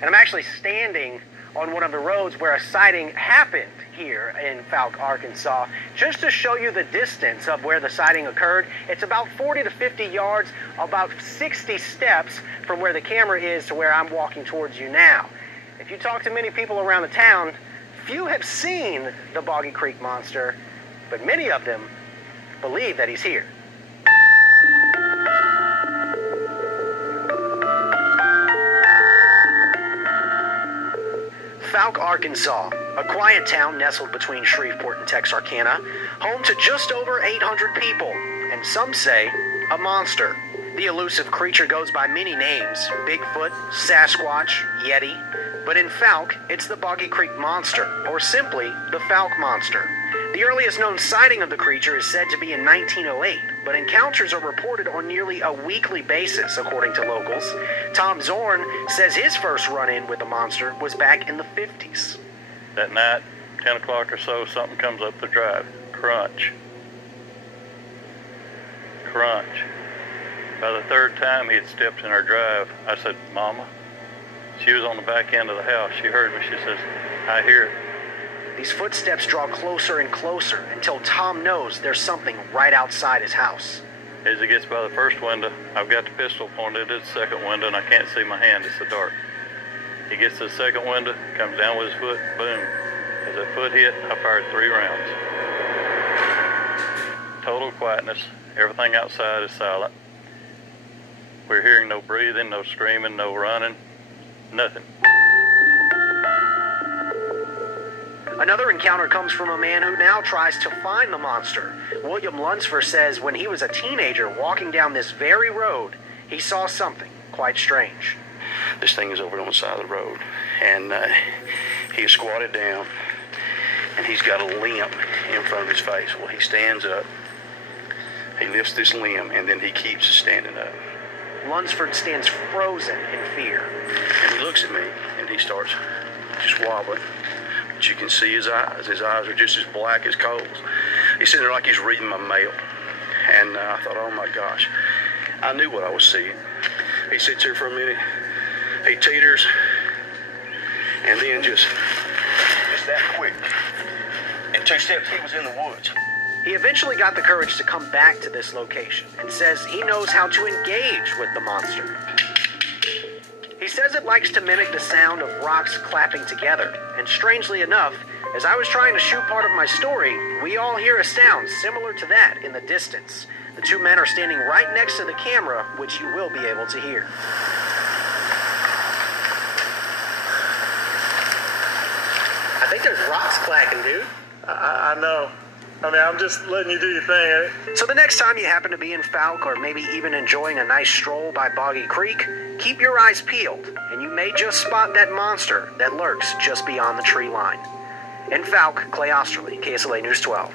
And I'm actually standing on one of the roads where a sighting happened here in Fouke, Arkansas. Just to show you the distance of where the sighting occurred, it's about 40 to 50 yards, about 60 steps from where the camera is to where I'm walking towards you now. If you talk to many people around the town, few have seen the Boggy Creek monster, but many of them believe that he's here. Fouke, Arkansas, a quiet town nestled between Shreveport and Texarkana, home to just over 800 people, and some say a monster. The elusive creature goes by many names: Bigfoot, Sasquatch, Yeti, but in Fouke, it's the Boggy Creek Monster, or simply the Fouke Monster. The earliest known sighting of the creature is said to be in 1908, but encounters are reported on nearly a weekly basis, according to locals. Tom Zorn says his first run-in with the monster was back in the 50s. That night, 10 o'clock or so, something comes up the drive. Crunch. Crunch. By the third time he had stepped in our drive, I said, "Mama." She was on the back end of the house. She heard me. She says, "I hear it." These footsteps draw closer and closer until Tom knows there's something right outside his house. As he gets by the first window, I've got the pistol pointed at the second window, and I can't see my hand. It's so dark. He gets to the second window, comes down with his foot, boom. As that foot hit, I fired 3 rounds. Total quietness. Everything outside is silent. We're hearing no breathing, no screaming, no running, nothing. Another encounter comes from a man who now tries to find the monster. William Lunsford says when he was a teenager walking down this very road, he saw something quite strange. This thing is over on the side of the road, and he is squatted down, and he's got a limb in front of his face. Well, he stands up, he lifts this limb, and then he keeps standing up. Lunsford stands frozen in fear. And he looks at me, and he starts just wobbling. But you can see his eyes. His eyes are just as black as coals. He's sitting there like he's reading my mail. And I thought, oh my gosh. I knew what I was seeing. He sits here for a minute. He teeters. And then just that quick. In 2 steps, he was in the woods. He eventually got the courage to come back to this location and says he knows how to engage with the monster. He says it likes to mimic the sound of rocks clapping together, and strangely enough, as I was trying to shoot part of my story, we all hear a sound similar to that in the distance. The 2 men are standing right next to the camera, which you will be able to hear. I think there's rocks clacking, dude. I know. I mean, I'm just letting you do your thing. So the next time you happen to be in Fouke, or maybe even enjoying a nice stroll by Boggy Creek, keep your eyes peeled, and you may just spot that monster that lurks just beyond the tree line. In Fouke, Clay Osterley, KSLA News 12.